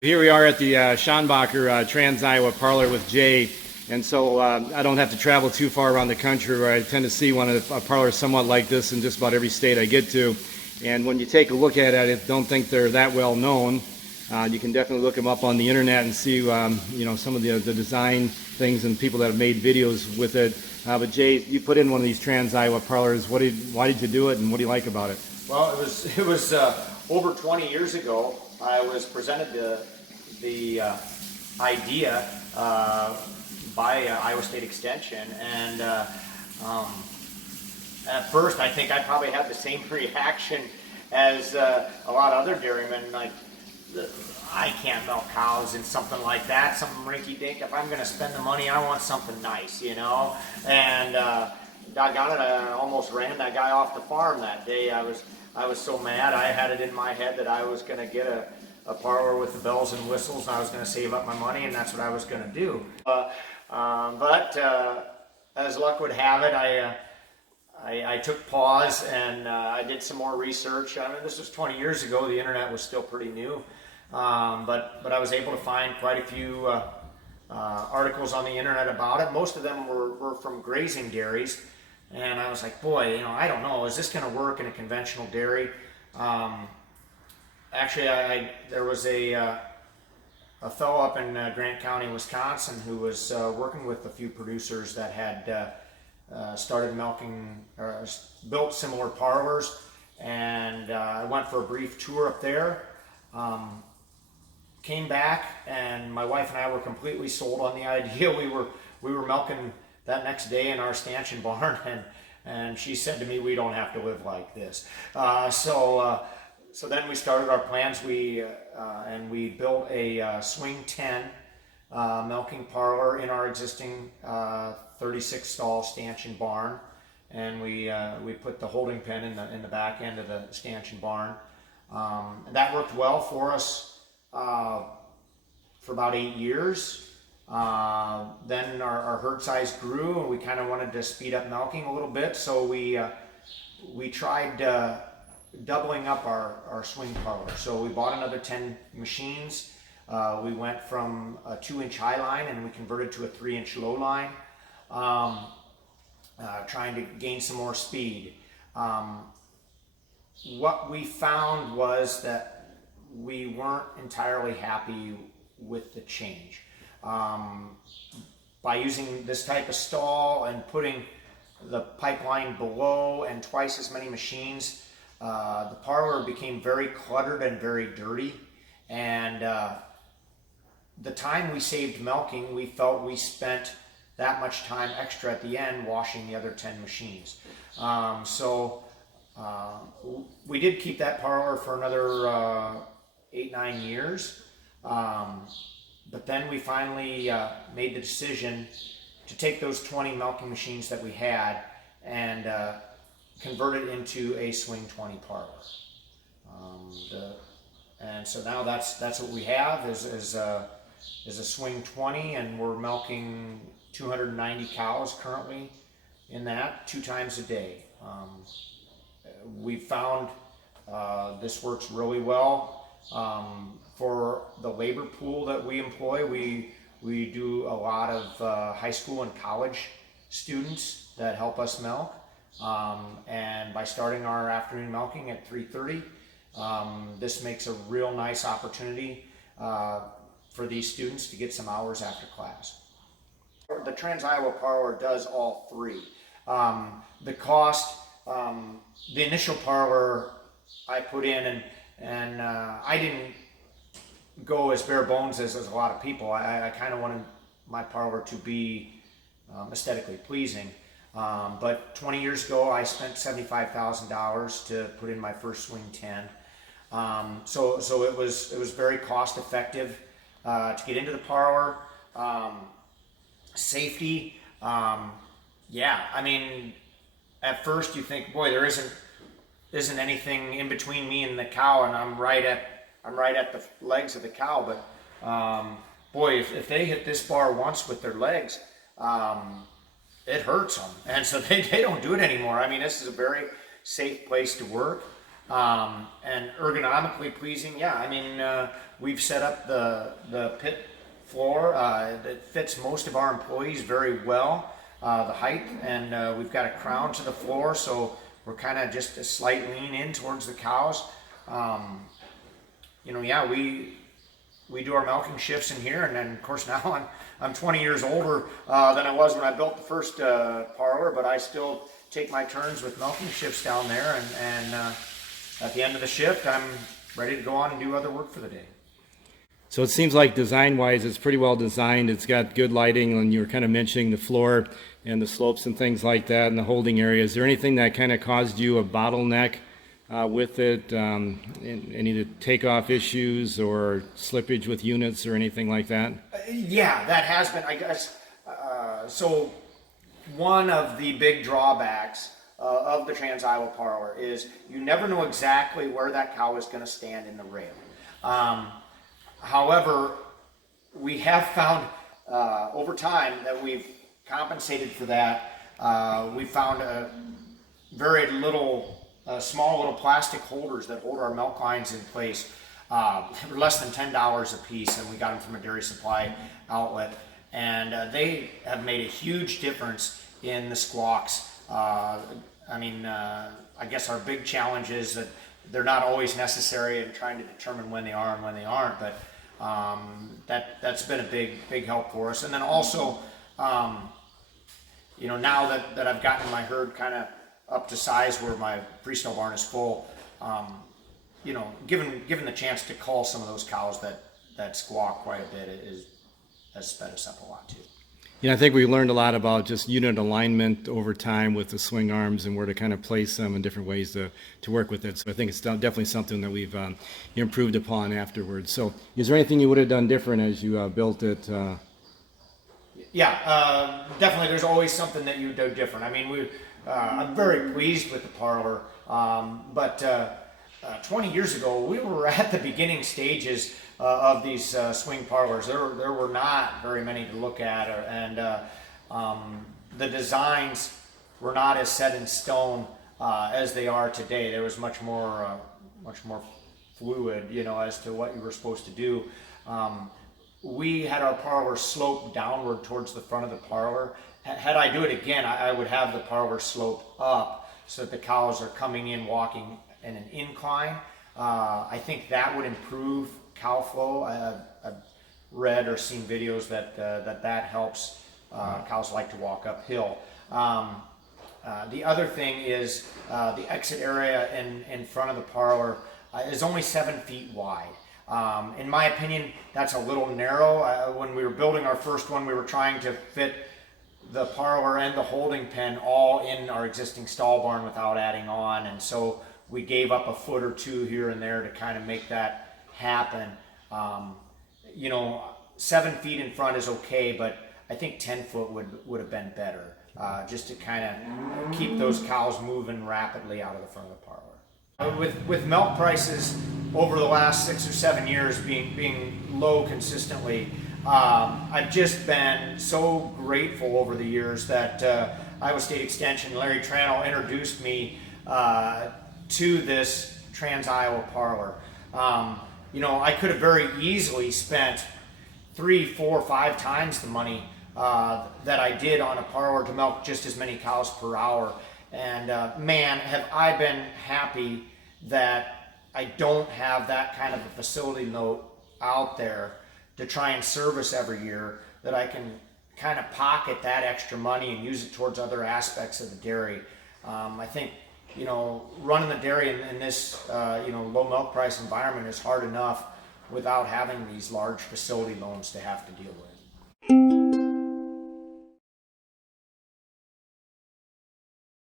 Here we are at the Schanbacher Trans-Iowa Parlor with Jay, and so I don't have to travel too far around the country where I tend to see a parlor somewhat like this in just about every state I get to. And when you take a look at it, I don't think they're that well known. You can definitely look them up on the internet and see some of the design things and people that have made videos with it. But Jay, you put in one of these Trans-Iowa Parlors. Why did you do it, and what do you like about it? Well, it was over 20 years ago. I was presented the idea by Iowa State Extension, and at first I think I probably had the same reaction as a lot of other dairymen, like, I can't milk cows and something like that, something rinky-dink. If I'm going to spend the money, I want something nice, you know. And doggone it, I almost ran that guy off the farm that day. I was so mad. I had it in my head that I was going to get a parlor with the bells and whistles, and I was going to save up my money, and that's what I was going to do. But as luck would have it, I took pause and I did some more research. I mean, this was 20 years ago. The internet was still pretty new, but I was able to find quite a few articles on the internet about it. Most of them were from grazing dairies, and I was like, boy, I don't know, is this going to work in a conventional dairy? Actually, there was a fellow up in Grant County, Wisconsin, who was working with a few producers that had started milking, or built similar parlors, and I went for a brief tour up there. Came back, and my wife and I were completely sold on the idea. We were milking that next day in our stanchion barn, and she said to me, "We don't have to live like this." So then we started our plans. And we built a swing 10 milking parlor in our existing 36 stall stanchion barn, and we put the holding pen in the back end of the stanchion barn. And that worked well for us for about 8 years. Then our herd size grew, and we kind of wanted to speed up milking a little bit, so we tried doubling up our swing parlor. So we bought another 10 machines. We went from a 2-inch high line, and we converted to a 3-inch low line, trying to gain some more speed. What we found was that we weren't entirely happy with the change. By using this type of stall and putting the pipeline below and twice as many machines, the parlor became very cluttered and very dirty, and the time we saved milking, we felt we spent that much time extra at the end washing the other 10 machines. So we did keep that parlor for another 8-9 years, but then we finally made the decision to take those 20 milking machines that we had and convert it into a swing 20 parlor. And so now that's what we have is a swing 20, and we're milking 290 cows currently in that 2 times a day. We found this works really well. For the labor pool that we employ, we do a lot of high school and college students that help us milk. And by starting our afternoon milking at 3:30, this makes a real nice opportunity for these students to get some hours after class. The Trans-Iowa Parlor does all 3. The cost, the initial parlor I put in, and I didn't go as bare bones as a lot of people. I kind of wanted my parlor to be aesthetically pleasing. But 20 years ago, I spent $75,000 to put in my first swing 10. So it was very cost effective to get into the parlor. Safety, yeah. I mean, at first you think, boy, there isn't anything in between me and the cow, and I'm right at the legs of the cow. But boy, if they hit this bar once with their legs, it hurts them, and so they don't do it anymore. I mean, this is a very safe place to work. And ergonomically pleasing, yeah. I mean, we've set up the pit floor that fits most of our employees very well, the height, and we've got a crown to the floor, so we're kind of just a slight lean in towards the cows. You know, yeah, we do our milking shifts in here, and then of course now I'm 20 years older than I was when I built the first parlor, but I still take my turns with milking shifts down there, and at the end of the shift I'm ready to go on and do other work for the day. So it seems like design-wise, it's pretty well designed. It's got good lighting, and you were kind of mentioning the floor and the slopes and things like that, and the holding area. Is there anything that kind of caused you a bottleneck with it? Any takeoff issues or slippage with units or anything like that? Yeah, that has been, I guess. So one of the big drawbacks of the Trans-Iowa Parlor is you never know exactly where that cow is going to stand in the rail. However, we have found over time that we've compensated for that. We found very little, small little plastic holders that hold our milk lines in place. They were less than $10 a piece, and we got them from a dairy supply outlet. And they have made a huge difference in the squawks. I guess our big challenge is that they're not always necessary in trying to determine when they are and when they aren't, but that's been a big help for us. And then also, you know, now that I've gotten my herd kind of up to size where my pre-snow barn is full, you know, given the chance to cull some of those cows that squawk quite a bit has sped us up a lot too. Yeah, I think we learned a lot about just unit alignment over time with the swing arms and where to kind of place them and different ways to work with it. So I think it's definitely something that we've improved upon afterwards. So is there anything you would have done different as you built it? Yeah, definitely there's always something that you do different. I mean, I'm very pleased with the parlor, but 20 years ago we were at the beginning stages of these swing parlors. There were not very many to look at, and the designs were not as set in stone as they are today. There was much more fluid, you know, as to what you were supposed to do. We had our parlor slope downward towards the front of the parlor. Had I do it again, I would have the parlor slope up so that the cows are coming in walking in an incline. I think that would improve cow flow. I've read or seen videos that helps. Cows like to walk uphill. The other thing is the exit area in front of the parlor is only 7 feet wide. In my opinion, that's a little narrow. When we were building our first one, we were trying to fit the parlor and the holding pen all in our existing stall barn without adding on, and so we gave up a foot or two here and there to kind of make that happen. You know, 7 feet in front is okay, but I think 10 foot would have been better, just to kind of keep those cows moving rapidly out of the front of the parlor. With milk prices over the last 6 or 7 years being low consistently, I've just been so grateful over the years that Iowa State Extension, Larry Tranel, introduced me to this Trans-Iowa Parlor. You know, I could have very easily spent 3, 4, 5 times the money that I did on a parlor to milk just as many cows per hour. And man, have I been happy that I don't have that kind of a facility note out there to try and service every year, that I can kind of pocket that extra money and use it towards other aspects of the dairy. I think, you know, running the dairy in this you know, low milk price environment is hard enough without having these large facility loans to have to deal with.